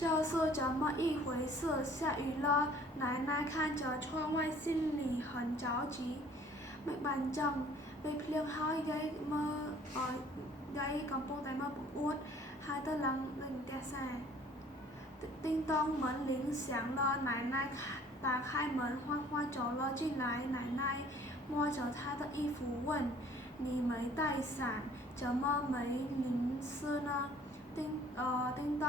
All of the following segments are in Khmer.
就是这么一回事。下雨了，奶奶看着窗外，心里很着急。Mạch bàn chồng被ភ្លៀងហើយយាយកំពុងតែមើលបង្អួតហើយទៅឡើងលេងផ្ទះសារ叮咚，门铃响了，奶奶打开门，欢欢走了进来。奶奶摸着她的衣服问：“你没带伞，怎么没淋湿呢？”叮咚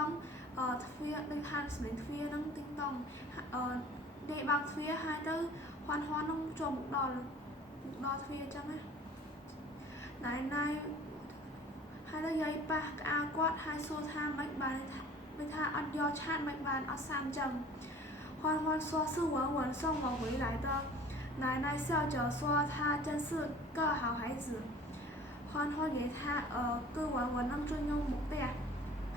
ទ្វារដូចថាសំឡេងទ្វារនឹងទីងតង់យាយបើកទ្វារហើយទៅហ៊ន់នឹងចូលមកដល់ទ្វារអញ្ចឹងណាណៃហើយទៅយាយប៉ះក្អាវគាត់ហើយសួរថាមិនបានដូចថាអត់យកឆាតមិនបានអត់សាំអញ្ចឹង欢说是文文送我回来的奶奶笑着说她真是个好孩子欢និយាយថាគឺ文文នឹងជួយខ្ញុំមកផ្ទះ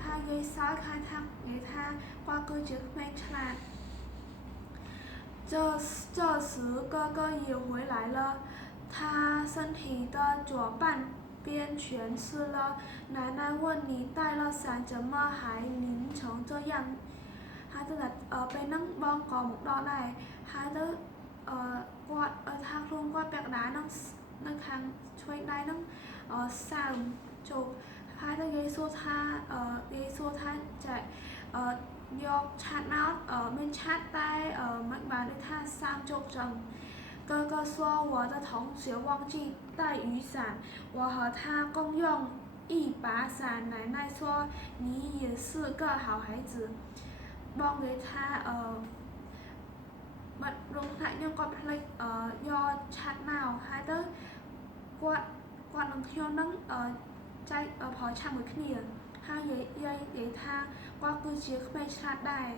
ហើយយាយសោយkhaiថានិយាយថាគាត់គឺជាក្មេងឆ្លាត这时哥哥也回来了他身体的左半边全湿了奶奶问你带了伞怎么还淋成这样ហើយទៅពេលហ្នឹងបងក៏មកដល់ដែរហើយទៅគាត់ថាខ្លួនគាត់ពាក់កណ្ដាលហ្នឹងនៅខាងឆ្វេងដៃហ្នឹងសើមជោគហើយទៅយាយសួរថាចាយកឆាតមកមានឆាតតែមិនបានដូចថាសើមជោគចឹង哥哥说我的同学忘记带雨伞我和他共用一把伞奶奶说你也是个好孩子បងនិយាយថាបាត់រងថ្នាក់ខ្ញុំគាត់ផ្លេចយកឆាត់មកហើយទៅគាត់នឹងខ្ញុំនឹងចែកផលឆាត់មួយគ្នាហើយយាយនិយាយថាគាត់គឺជាក្មេងឆ្លាតដែរ